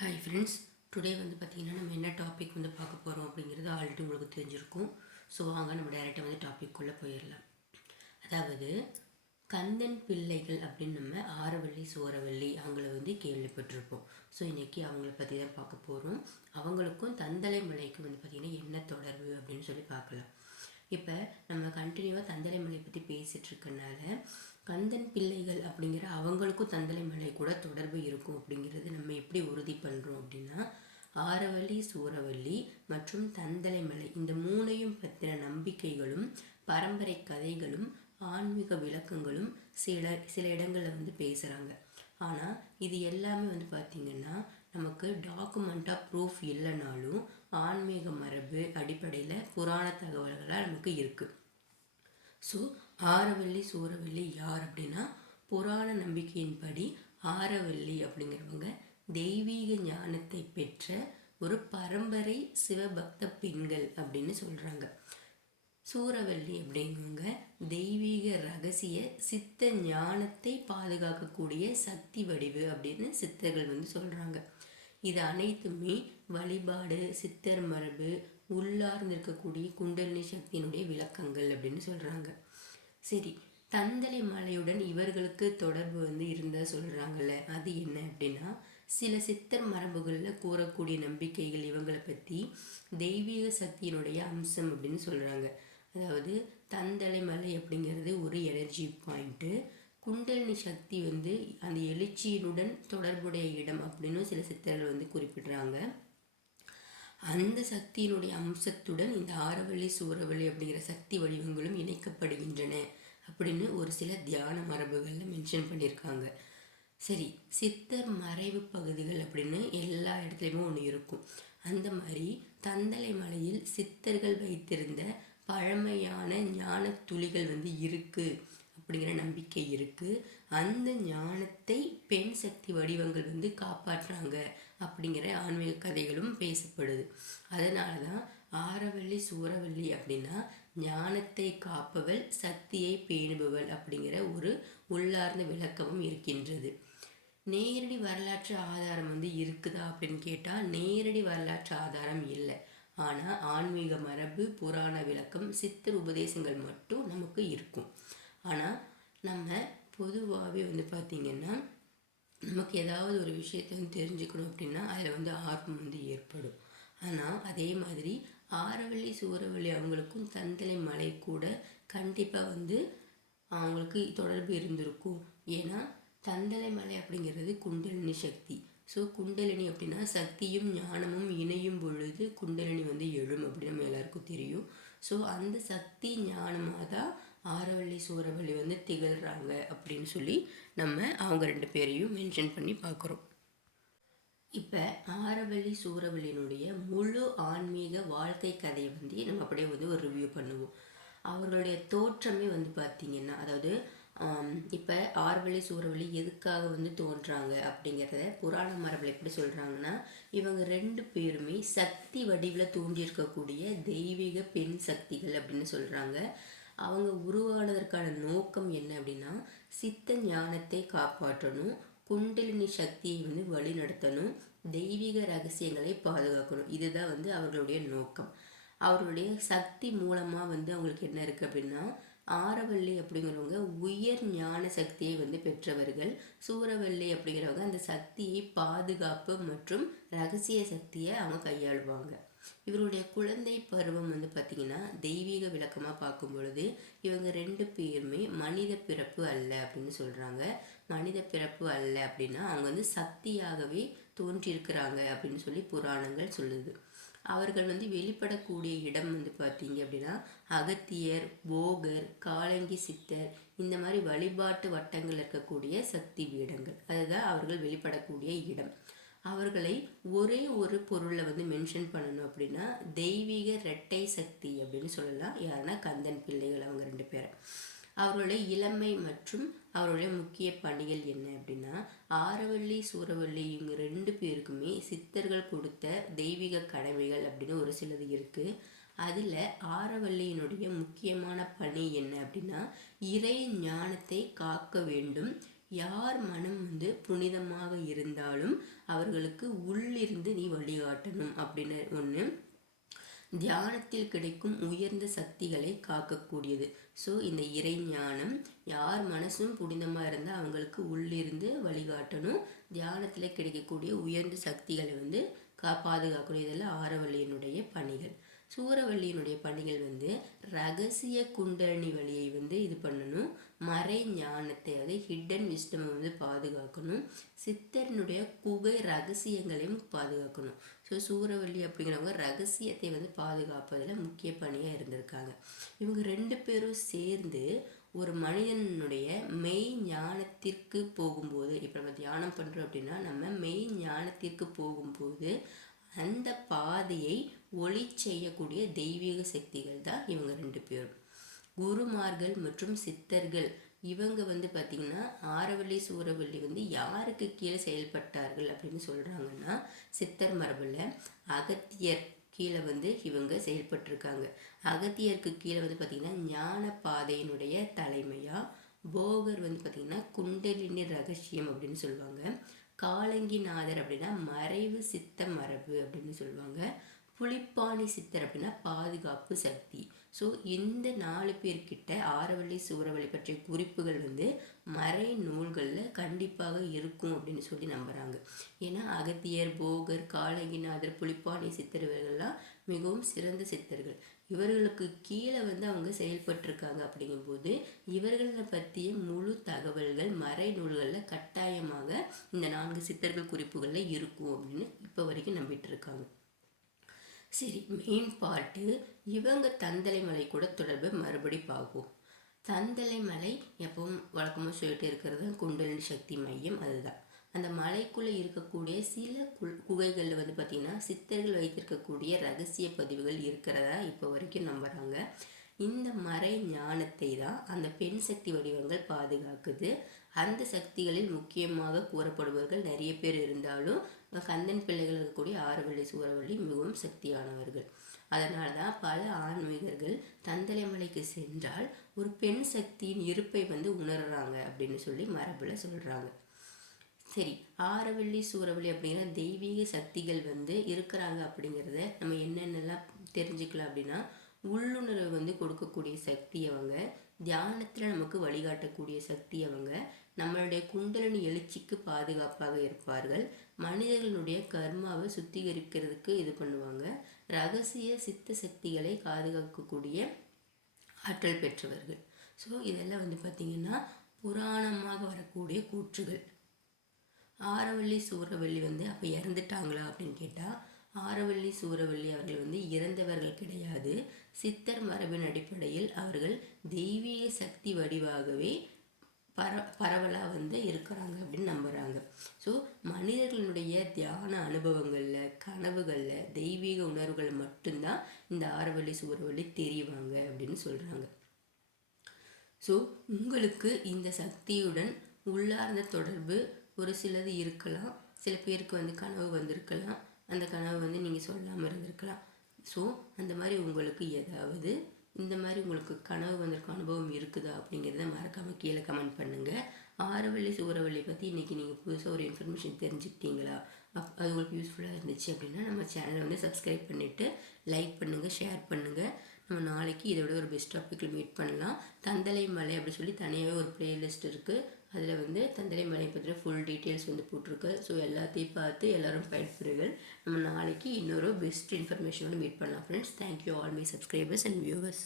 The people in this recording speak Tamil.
ஹாய் ஃப்ரெண்ட்ஸ் டுடே வந்து பார்த்திங்கன்னா நம்ம என்ன டாபிக் வந்து பார்க்க போகிறோம் அப்படிங்கிறது ஆல்ரெடி உங்களுக்கு தெரிஞ்சிருக்கும். ஸோ வாங்க நம்ம டைரெக்டாக வந்து டாபிக்குள்ளே போயிடலாம் அதாவது கந்தன் பிள்ளைகள் அப்படின்னு நம்ம ஆரவள்ளி சோரவள்ளி அவங்கள வந்து கேள்விப்பட்டிருப்போம். ஸோ இன்றைக்கி அவங்கள பற்றி தான் பார்க்க போகிறோம் அவங்களுக்கும் தந்தலை மலைக்கும் வந்து பார்த்திங்கன்னா என்ன தொடர்பு அப்படின்னு சொல்லி பார்க்கலாம். இப்போ நம்ம கண்டினியூவாக தந்தலை மலை பற்றி பேசிகிட்டு இருக்கனால கந்தன் பிள்ளைகள் அப்படிங்கிற அவங்களுக்கும் தந்தலை மலை கூட தொடர்பு இருக்கும் அப்படிங்கிறது நம்ம எப்படி உறுதி பண்ணுறோம் அப்படின்னா ஆரவள்ளி சூரவள்ளி மற்றும் தந்தலை மலை இந்த மூணையும் பற்றின நம்பிக்கைகளும் பரம்பரை கதைகளும் ஆன்மீக விளக்கங்களும் சில சில இடங்களில் வந்து பேசுகிறாங்க ஆனால் இது எல்லாமே வந்து பார்த்திங்கன்னா நமக்கு டாக்குமெண்ட்டாக ப்ரூஃப் இல்லைனாலும் ஆன்மீக மரபு அடிப்படையில் புராண தகவல்களாக நமக்கு இருக்குது ஸோ ஆரவல்லி சூரவல்லி யார் அப்படின்னா புராண நம்பிக்கையின்படி ஆரவல்லி அப்படிங்கிறவங்க தெய்வீக ஞானத்தை பெற்ற ஒரு பரம்பரை சிவபக்த பெண்கள் அப்படின்னு சொல்கிறாங்க சூரவல்லி அப்படிங்கிறவங்க தெய்வீக ரகசிய சித்த ஞானத்தை பாதுகாக்கக்கூடிய சக்தி வடிவு அப்படின்னு சித்தர்கள் வந்து சொல்கிறாங்க இது அனைத்துமே வழிபாடு சித்தர் மரபு உள்ளார்ந்து இருக்கக்கூடிய குண்டலினி சக்தியினுடைய விளக்கங்கள் அப்படின்னு சொல்கிறாங்க சரி தந்தலை மலையுடன் இவர்களுக்கு தொடர்பு வந்து இருந்தால் சொல்கிறாங்கல்ல அது என்ன அப்படின்னா சில சித்தர் மரபுகளில் கூறக்கூடிய நம்பிக்கைகள் இவங்களை பற்றி தெய்வீக சக்தியினுடைய அம்சம் அப்படின்னு சொல்கிறாங்க அதாவது தந்தலை மலை அப்படிங்கிறது ஒரு எனர்ஜி பாயிண்ட்டு குண்டலினி சக்தி வந்து அந்த எழுச்சியினுடன் தொடர்புடைய இடம் அப்படின்னு சில சித்தர்கள் வந்து குறிப்பிடுறாங்க. அந்த சக்தியினுடைய அம்சத்துடன் இந்த ஆரவழி சூறவழி அப்படிங்கிற சக்தி வடிவங்களும் இணைக்கப்படுகின்றன அப்படின்னு ஒரு சில தியான மரபுகளில் மென்ஷன் பண்ணியிருக்காங்க. சரி சித்தர் மறைவு பகுதிகள் அப்படின்னு எல்லா இடத்துலையுமே ஒன்று இருக்கும். அந்த மாதிரி தந்தலை மலையில் சித்தர்கள் வைத்திருந்த பழமையான ஞான துளிகள் வந்து இருக்குது அப்படிங்கிற நம்பிக்கை இருக்குது அந்த ஞானத்தை பெண் சக்தி வடிவங்கள் வந்து காப்பாற்றுறாங்க அப்படிங்கிற ஆன்மீக கதைகளும் பேசப்படுது. அதனால தான் ஆரவள்ளி சூரவள்ளி அப்படின்னா ஞானத்தை காப்பவள் சக்தியை பேணுபவள் அப்படிங்கிற ஒரு உள்ளார்ந்த விளக்கமும் இருக்கின்றது. நேரடி வரலாற்று ஆதாரம் வந்து இருக்குதா அப்படின்னு கேட்டால் நேரடி வரலாற்று ஆதாரம் இல்லை. ஆனால் ஆன்மீக மரபு புராண விளக்கம் சித்தர் உபதேசங்கள் மட்டும் நமக்கு இருக்கும். ஆனால் நம்ம பொதுவாகவே வந்து பார்த்திங்கன்னா நமக்கு ஏதாவது ஒரு விஷயத்தை வந்து தெரிஞ்சுக்கணும் அப்படின்னா அதில் வந்து ஆர்வம் வந்து ஏற்படும். ஆனால் அதே மாதிரி ஆரவள்ளி சூறவள்ளி அவங்களுக்கும் தந்தலை மலை கூட கண்டிப்பாக வந்து அவங்களுக்கு தொடர்பு இருந்திருக்கும். ஏன்னா தந்தலை மலை அப்படிங்கிறது குண்டலினி சக்தி. ஸோ குண்டலினி அப்படின்னா சக்தியும் ஞானமும் இணையும் பொழுது குண்டலினி வந்து எழும் அப்படின்னு நம்ம எல்லாருக்கும் தெரியும். ஸோ அந்த சக்தி ஞானமாக தான் ஆரவள்ளி சூரவள்ளி வந்து திகழ்கிறாங்க அப்படின்னு சொல்லி நம்ம அவங்க ரெண்டு பேரையும் மென்ஷன் பண்ணி பார்க்குறோம். இப்போ ஆரவள்ளி சூரவள்ளியினுடைய முழு ஆன்மீக வாழ்க்கை கதையை வந்து நம்ம அப்படியே வந்து ஒரு ரிவ்யூ பண்ணுவோம். அவர்களுடைய தோற்றமே வந்து பார்த்திங்கன்னா அதாவது இப்போ ஆர்வழி சூறவழி எதுக்காக வந்து தோன்றாங்க அப்படிங்கிறத புராண மரபில் எப்படி சொல்கிறாங்கன்னா இவங்க ரெண்டு பேருமே சக்தி வடிவில் தோன்றியிருக்கக்கூடிய தெய்வீக பெண் சக்திகள் அப்படின்னு சொல்கிறாங்க அவங்க உருவானதற்கான நோக்கம் என்ன அப்படின்னா சித்த ஞானத்தை காப்பாற்றணும் குண்டலினி சக்தியை வந்து வழிநடத்தணும் தெய்வீக ரகசியங்களை பாதுகாக்கணும். இதுதான் வந்து அவர்களுடைய நோக்கம். அவர்களுடைய சக்தி மூலமாக வந்து அவங்களுக்கு என்ன இருக்குது அப்படின்னா ஆரவல்லி அப்படிங்கிறவங்க உயர் ஞான சக்தியை வந்து பெற்றவர்கள். சூரவல்லி அப்படிங்கிறவங்க அந்த சக்தியை பாதுகாப்பு மற்றும் ரகசிய சக்தியை அவங்க கையாளுவாங்க. இவருடைய குழந்தை பருவம் வந்து பார்த்திங்கன்னா தெய்வீக விளக்கமாக பார்க்கும் பொழுது இவங்க ரெண்டு பேருமே மனித பிறப்பு அல்ல அப்படின்னு சொல்கிறாங்க மனித பிறப்பு அல்ல அப்படின்னா அவங்க வந்து சக்தியாகவே தோன்றியிருக்கிறாங்க அப்படின்னு சொல்லி புராணங்கள் சொல்லுது. அவர்கள் வந்து வெளிப்படக்கூடிய இடம் வந்து பார்த்தீங்க அப்படின்னா அகத்தியர் போகர் காலங்கி சித்தர் இந்த மாதிரி வழிபாட்டு வட்டங்கள் இருக்கக்கூடிய சக்தி பீடங்கள். அதுதான் அவர்கள் வெளிப்படக்கூடிய இடம். அவர்களை ஒரே ஒரு பொருளை வந்து மென்ஷன் பண்ணணும் அப்படின்னா தெய்வீக இரட்டை சக்தி அப்படின்னு சொல்லலாம். யாருன்னா கந்தன் பிள்ளைகள் அவங்க ரெண்டு பேரை அவருடைய இளமை மற்றும் அவருடைய முக்கிய பணிகள் என்ன அப்படின்னா ஆரவள்ளி சூரவள்ளி இவங்க ரெண்டு பேருக்குமே சித்தர்கள் கொடுத்த தெய்வீக கடமைகள் அப்படின்னு ஒரு சிலது இருக்குது அதில் ஆரவள்ளியினுடைய முக்கியமான பணி என்ன அப்படின்னா இறை ஞானத்தை காக்க வேண்டும். யார் மனம் வந்து புனிதமாக இருந்தாலும் அவர்களுக்கு உள்ளிருந்து நீ வழிகாட்டணும் அப்படின்னு ஒன்று தியானத்தில் கிடைக்கும் உயர்ந்த சக்திகளை காக்கக்கூடியது. ஸோ இந்த இறை ஞானம் யார் மனசும் புனிதமாக இருந்தால் அவங்களுக்கு உள்ளிருந்து வழிகாட்டணும். தியானத்தில் கிடைக்கக்கூடிய உயர்ந்த சக்திகளை வந்து கா பாதுகாக்கணும். இதெல்லாம் ஆரவல்லியினுடைய பணிகள். சூரவள்ளியினுடைய பணிகள் வந்து ரகசிய குண்டரணி வழியை வந்து இது பண்ணணும். மறை ஞானத்தை அதாவது ஹிட்டன் விஸ்டமை வந்து பாதுகாக்கணும். சித்தரனுடைய குகை ரகசியங்களையும் பாதுகாக்கணும். ஸோ சூரவள்ளி அப்படிங்கிறவங்க ரகசியத்தை வந்து பாதுகாப்பதில் முக்கிய பணியாக இருந்திருக்காங்க. இவங்க ரெண்டு பேரும் சேர்ந்து ஒரு மனிதனுடைய மெய் ஞானத்திற்கு போகும்போது இப்போ நம்ம தியானம் பண்ணுறோம் அப்படின்னா நம்ம மெய் ஞானத்திற்கு போகும்போது அந்த பாதையை ஒளி செய்யக்கூடிய தெய்வீக சக்திகள் தான் இவங்க ரெண்டு பேரும். குருமார்கள் மற்றும் சித்தர்கள். இவங்க வந்து பார்த்திங்கன்னா ஆரவள்ளி சூரவள்ளி வந்து யாருக்கு கீழே செயல்பட்டார்கள் அப்படின்னு சொல்கிறாங்கன்னா சித்தர் மரபில் அகத்தியர் கீழே வந்து இவங்க செயல்பட்டிருக்காங்க. அகத்தியருக்கு கீழே வந்து பார்த்திங்கன்னா ஞான பாதையினுடைய தலைமையாக போகர் வந்து பார்த்திங்கன்னா குண்டலினி ரகசியம் அப்படின்னு சொல்லுவாங்க. காலங்கிநாதர் அப்படின்னா மறைவு சித்த மரபு அப்படின்னு சொல்லுவாங்க. புலிப்பாணி சித்தர் அப்படின்னா பாதுகாப்பு சக்தி. ஸோ இந்த நாலு பேர்கிட்ட ஆரவள்ளி சூறவள்ளி பற்றிய குறிப்புகள் வந்து மறை நூல்களில் கண்டிப்பாக இருக்கும் அப்படின்னு சொல்லி நம்புகிறாங்க ஏன்னா அகத்தியர் போகர் காலங்கிநாதர் புலிப்பாணி சித்தர்கள்லாம் மிகவும் சிறந்த சித்தர்கள். இவர்களுக்கு கீழே வந்து அவங்க செயல்பட்டிருக்காங்க அப்படிங்கும்போது இவர்களை பற்றிய முழு தகவல்கள் மறை நூல்களில் கட்டாயமாக இந்த நான்கு சித்தர்கள் குறிப்புகளில் இருக்கும் அப்படின்னு இப்போ வரைக்கும் நம்பிட்டு இருக்காங்க. சரி மெயின் பார்ட்டு இவங்க தந்தலை மலை கூட தொடர்பு மறுபடி பார்ப்போம் தந்தலை மலை எப்பவும் வழக்கமாக சொல்லிட்டு இருக்கிறது குண்டலினி சக்தி மையம் அதுதான். அந்த மலைக்குள்ளே இருக்கக்கூடிய சில குகைகளில் வந்து பார்த்திங்கன்னா சித்தர்கள் வைத்திருக்கக்கூடிய ரகசிய பதிவுகள் இருக்கிறதா இப்போ வரைக்கும் நம்புகிறாங்க இந்த மறை ஞானத்தை தான் அந்த பெண் சக்தி வடிவங்கள் பாதுகாக்குது. அந்த சக்திகளில் முக்கியமாக கூறப்படுபவர்கள் நிறைய பேர் இருந்தாலும் கந்தன் பிள்ளைகள் இருக்கக்கூடிய ஆறுவள்ளி சூறவள்ளி மிகவும் சக்தியானவர்கள். அதனால் தான் பல ஆன்மீகர்கள் தந்தலை மலைக்கு சென்றால் ஒரு பெண் சக்தியின் இருப்பை வந்து உணர்றாங்க அப்படின்னு சொல்லி மரபில் சொல்கிறாங்க சரி ஆரவள்ளி சூறவள்ளி அப்படிங்கிற தெய்வீக சக்திகள் வந்து இருக்கிறாங்க அப்படிங்கிறத நம்ம என்னென்னலாம் தெரிஞ்சுக்கலாம் அப்படின்னா உள்ளுணர்வு வந்து கொடுக்கக்கூடிய சக்தி அவங்க தியானத்தில் நமக்கு வழிகாட்டக்கூடிய சக்தி அவங்க நம்மளுடைய குண்டலனி எழுச்சிக்கு பாதுகாப்பாக இருப்பார்கள். மனிதர்களுடைய கர்மாவை சுத்திகரிக்கிறதுக்கு இது பண்ணுவாங்க. ரகசிய சித்த சக்திகளை பாதுகாக்கக்கூடிய ஆற்றல் பெற்றவர்கள். ஸோ இதெல்லாம் வந்து பார்த்திங்கன்னா புராணமாக வரக்கூடிய கூற்றுகள். ஆரவள்ளி சூரவள்ளி வந்து அப்போ இறந்துட்டாங்களா அப்படின்னு கேட்டால் ஆரவள்ளி சூரவள்ளி அவர்கள் வந்து இறந்தவர்கள் கிடையாது. சித்தர் மரபின் அடிப்படையில் அவர்கள் தெய்வீக சக்தி வடிவாகவே பர பரவலாக வந்து இருக்கிறாங்க அப்படின்னு நம்புகிறாங்க ஸோ மனிதர்களுடைய தியான அனுபவங்களில் கனவுகளில் தெய்வீக உணர்வுகள் மட்டும்தான் இந்த ஆரவழி சூறவழி தெரிவாங்க அப்படின்னு சொல்கிறாங்க ஸோ உங்களுக்கு இந்த சக்தியுடன் உள்ளார்ந்த தொடர்பு ஒரு சிலது இருக்கலாம். சில பேருக்கு வந்து கனவு வந்திருக்கலாம். அந்த கனவு வந்து நீங்கள் சொல்லாமல் இருந்திருக்கலாம். ஸோ அந்த மாதிரி உங்களுக்கு ஏதாவது இந்த மாதிரி உங்களுக்கு கனவு வந்திருக்க அனுபவம் இருக்குதா அப்படிங்கிறத மறக்காமல் கீழே கமெண்ட் பண்ணுங்கள் ஆரவள்ளி சூறவள்ளி பற்றி இன்றைக்கி நீங்கள் புதுசாக ஒரு இன்ஃபர்மேஷன் தெரிஞ்சுக்கிட்டீங்களா? அப் அது உங்களுக்கு யூஸ்ஃபுல்லாக இருந்துச்சு அப்படின்னா நம்ம சேனலை வந்து சப்ஸ்கிரைப் பண்ணிவிட்டு லைக் பண்ணுங்கள் ஷேர் பண்ணுங்கள் நம்ம நாளைக்கு இதோட ஒரு பெஸ்ட் டாப்பிக்கில் மீட் பண்ணலாம். தந்தலை மலை அப்படி சொல்லி தனியாகவே ஒரு பிளேலிஸ்ட் இருக்குது அதில் வந்து தந்தலை மலை பற்றின ஃபுல் டீட்டெயில்ஸ் வந்து போட்டிருக்கு. ஸோ எல்லாத்தையும் பார்த்து எல்லோரும் பயன்பெறுங்கள். நம்ம நாளைக்கு இன்னொரு பெஸ்ட் இன்ஃபர்மேஷனோட மீட் பண்ணலாம் friends thank you all my subscribers and viewers